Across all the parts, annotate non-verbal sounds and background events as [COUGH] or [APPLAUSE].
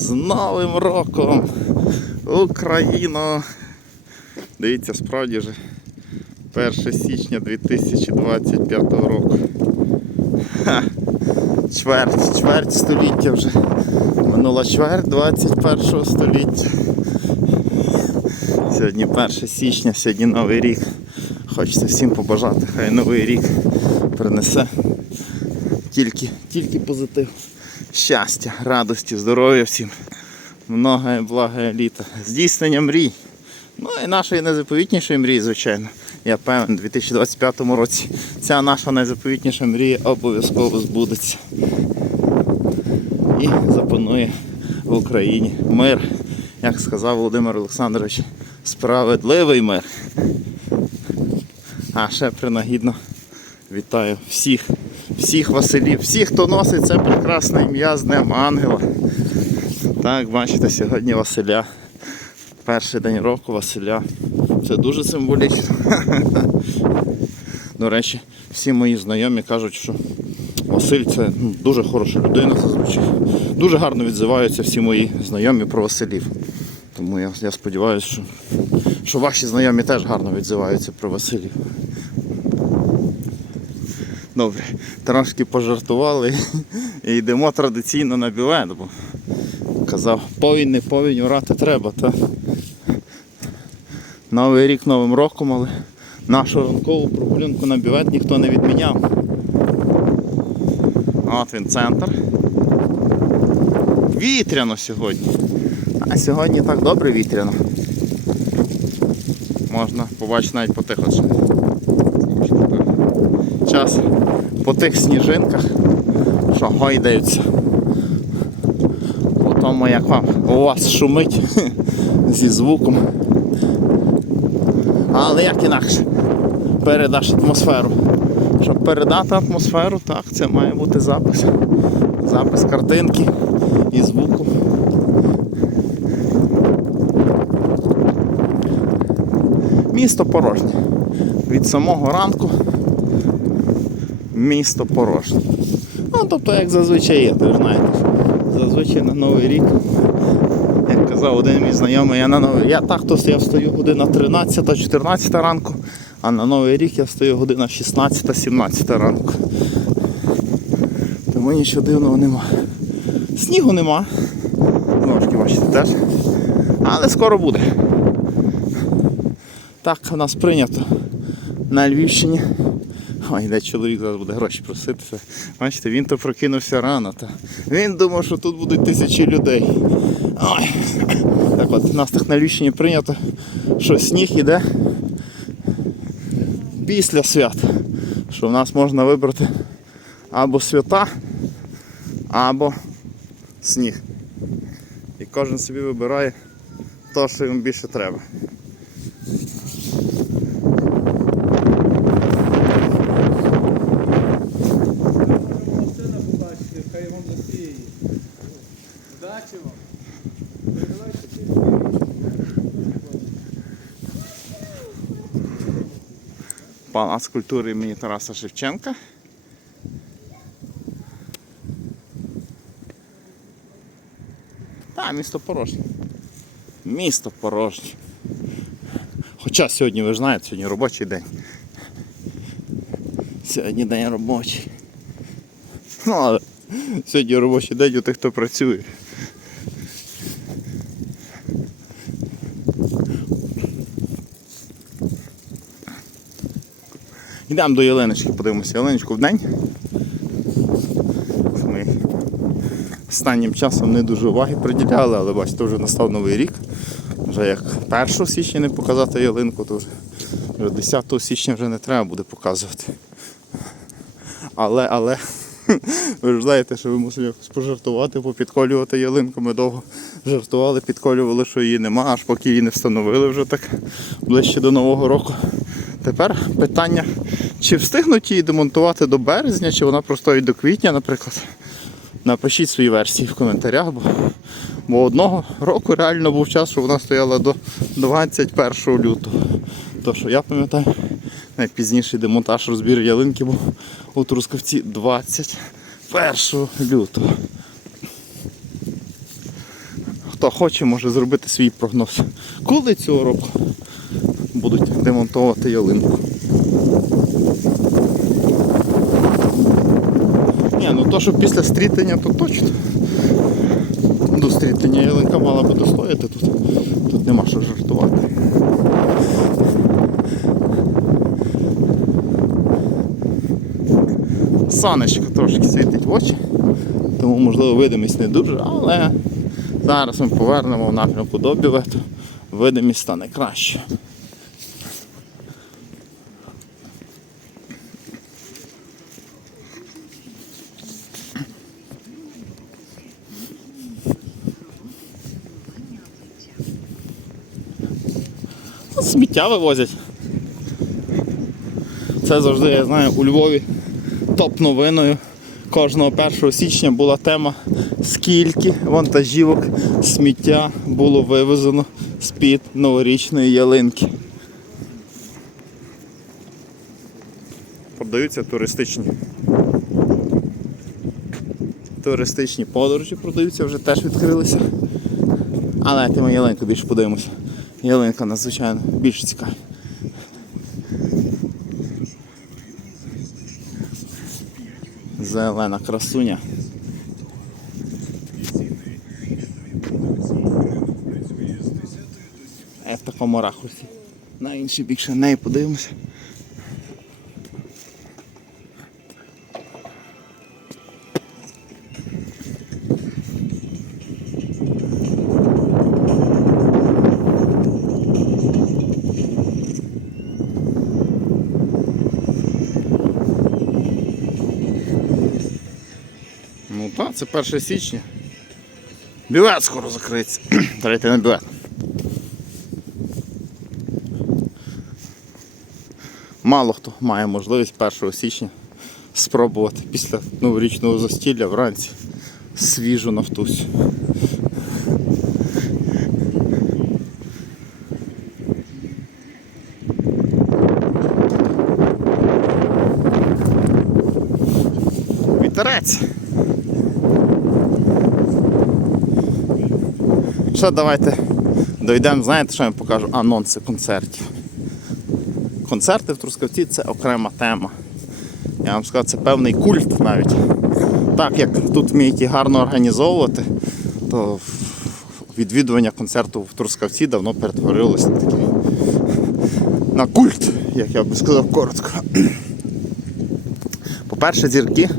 З Новим роком! Україно! Дивіться, справді вже 1 січня 2025 року. Ха. Чверть, чверть століття вже. Минула чверть 21 століття. Сьогодні 1 січня, сьогодні Новий рік. Хочеться всім побажати, хай Новий рік принесе тільки, тільки позитив. Щастя, радості, здоров'я всім. Многое благое літо. Здійснення мрій. Ну і нашої найзаповітнішої мрії, звичайно. Я певен, у 2025 році ця наша найзаповітніша мрія обов'язково збудеться. І запанує в Україні мир, як сказав Володимир Олександрович, справедливий мир. А ще принагідно вітаю всіх, всіх Василів, всіх, хто носить це прекрасне ім'я з Днем Ангела. Так, бачите, сьогодні Василя. Перший день року Василя. Це дуже символічно. До речі, всі мої знайомі кажуть, що Василь це ну, дуже хороша людина зазвичай. Дуже гарно відзиваються всі мої знайомі про Василів. Тому я, я сподіваюся, що, що ваші знайомі теж гарно відзиваються про Василів. Добре, трошки пожартували і йдемо традиційно на бівет, бо казав, повінь не повінь орати треба. Та? Новий рік новим роком, але нашу ранкову прогулянку на бівет ніхто не відміняв. От він центр. Вітряно сьогодні. А сьогодні так добре вітряно. Можна побачити навіть по тих от ще. Час по тих сніжинках, що гойдаються. По тому як вам у вас шумить [LAUGHS] зі звуком. Але як інакше передаш атмосферу. Щоб передати атмосферу, так, це має бути запис. Запис картинки і звуку. Місто порожнє. Від самого ранку місто порожнє. Ну, тобто, як зазвичай є, ви ж знаєте. Зазвичай на Новий рік, як казав один мій знайомий, я на новий. Я так то я встаю година 13-14 ранку, а на Новий рік я встаю година 16-17 ранку. Тому нічого дивного нема. Снігу нема. Ножки бачите теж. Але скоро буде. Так у нас прийнято на Львівщині. Ой, де чоловік зараз буде гроші проситися. Бачите, він то прокинувся рано. Та. Він думав, що тут будуть тисячі людей. Ой. Так от, у нас так на Львівщині прийнято, що сніг іде після свят. Що в нас можна вибрати або свята, або сніг. І кожен собі вибирає те, що йому більше треба. Сина побачите, хай вам засіє її. Удачі вам. Передавайте Палац культури імені Тараса Шевченка. Та, місто порожнє. Місто порожнє. Хоча сьогодні, ви ж знаєте, сьогодні робочий день. Сьогодні день робочий. Ну, але сьогодні робочий день у тих, хто працює. Йдемо до Єленочки, подивимося Єленочку в день. Ми останнім часом не дуже уваги приділяли, але бачите, вже настав новий рік. Вже як 1 січня не показати ялинку, то вже, вже 10 січня вже не треба буде показувати. Але, але, [LAUGHS] ви ж знаєте, що ви мусите якось пожартувати, попідколювати ялинку. Ми довго жартували, підколювали, що її нема, аж поки її не встановили вже так ближче до Нового року. Тепер питання, чи встигнуть її демонтувати до березня, чи вона простоїть до квітня, наприклад. Напишіть свої версії в коментарях, бо, бо одного року реально був час, що вона стояла до 21 лютого. То що я пам'ятаю, найпізніший демонтаж розбір ялинки був у Трускавці 21 лютого. хто хоче, може зробити свій прогноз. Коли цього року будуть демонтувати ялинку. Ні, ну то, що після стрітення, то точно. До стрітення ялинка мала би достояти тут. Тут нема що жартувати. Сонечко трошки світить в очі, тому можливо видимість не дуже, але зараз ми повернемо в напрямку до бювету, видимість стане краще. Ну, Сміття вивозять. Це завжди, я знаю, у Львові топ-новиною. Кожного 1 січня була тема, скільки вантажівок сміття було вивезено з-під новорічної ялинки. Продаються туристичні. Туристичні подорожі продаються, вже теж відкрилися. Але ми ялинку більше подивимося. Ялинка надзвичайно більш цікава. Зелена красуня. Я в такому ракурсі. На інший бік ще неї подивимося. Ну це 1 січня. Бювет скоро закриється. [CLEARS THROAT] Давайте на бювет. Мало хто має можливість 1 січня спробувати після новорічного застілля вранці свіжу нафтусь. Вітерець. Ще давайте дойдемо, знаєте, що я вам покажу? Анонси концертів. Концерти в Трускавці це окрема тема. Я вам скажу, це певний культ навіть. Так як тут вміють гарно організовувати, то відвідування концерту в Трускавці давно перетворилося на такий на культ, як я би сказав коротко. По-перше, зірки,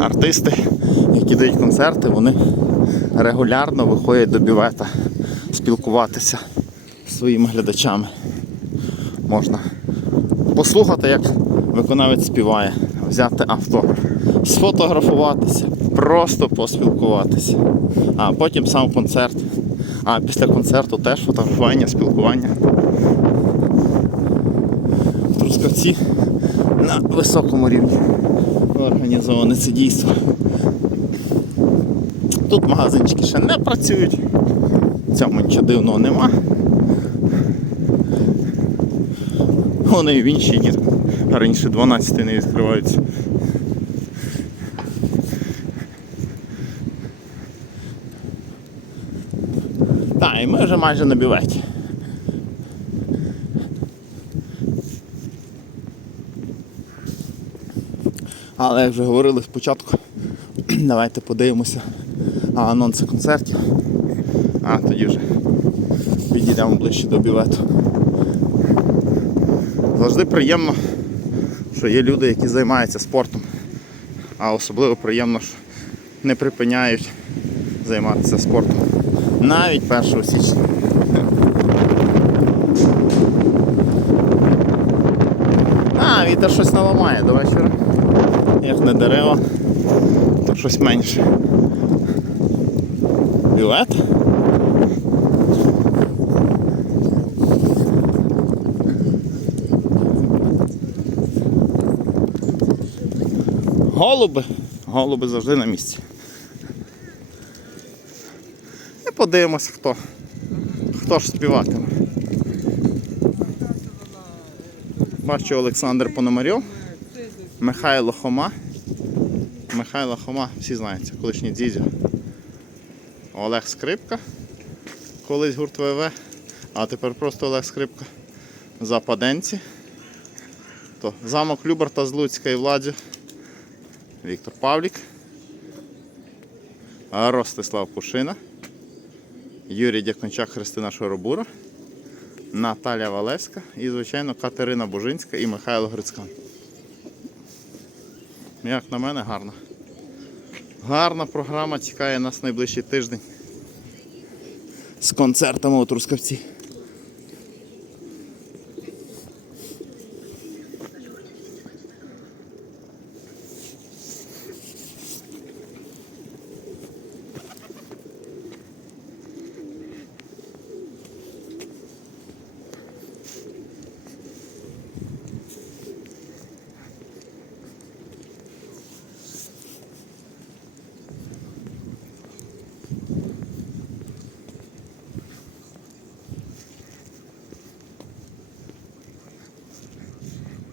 артисти, які дають концерти, вони регулярно виходять до бювета спілкуватися зі своїми глядачами. Можна послухати, як виконавець співає, взяти автограф, сфотографуватися, просто поспілкуватися. А потім сам концерт. А після концерту теж фотографування, спілкування. В Трускавці на високому рівні організоване це дійство. Тут магазинчики ще не працюють, цьому нічого дивного нема. Вони в інші дні раніше 12 не відкриваються. Так, і ми вже майже на бюветі. Але як вже говорили спочатку, [CLEARS THROAT] давайте подивимося анонси концертів, а тоді вже підійдемо ближче до бювету. Завжди приємно, що є люди, які займаються спортом, а особливо приємно, що не припиняють займатися спортом. Навіть 1 січня. А, вітер щось наламає до вечора. Як не дерева, то щось менше. Бювет. Голуби. Голуби завжди на місці. І подивимось, хто. Хто ж співатиме. Бачу Олександр Пономарьов, Михайло Хома. Михайло Хома, всі знають, колишній дідзю. Олег Скрипка. Колись гурт ВВ, а тепер просто Олег Скрипка. Западенці. То замок Любарта з Луцька і Владзю. Віктор Павлік. Ростислав Кушина. Юрій Дякончак, Христина Шоробура. Наталя Валевська і, звичайно, Катерина Бужинська і Михайло Грицькан. Як на мене, гарно. Гарна програма чекає нас найближчий тиждень з концертами у Трускавці.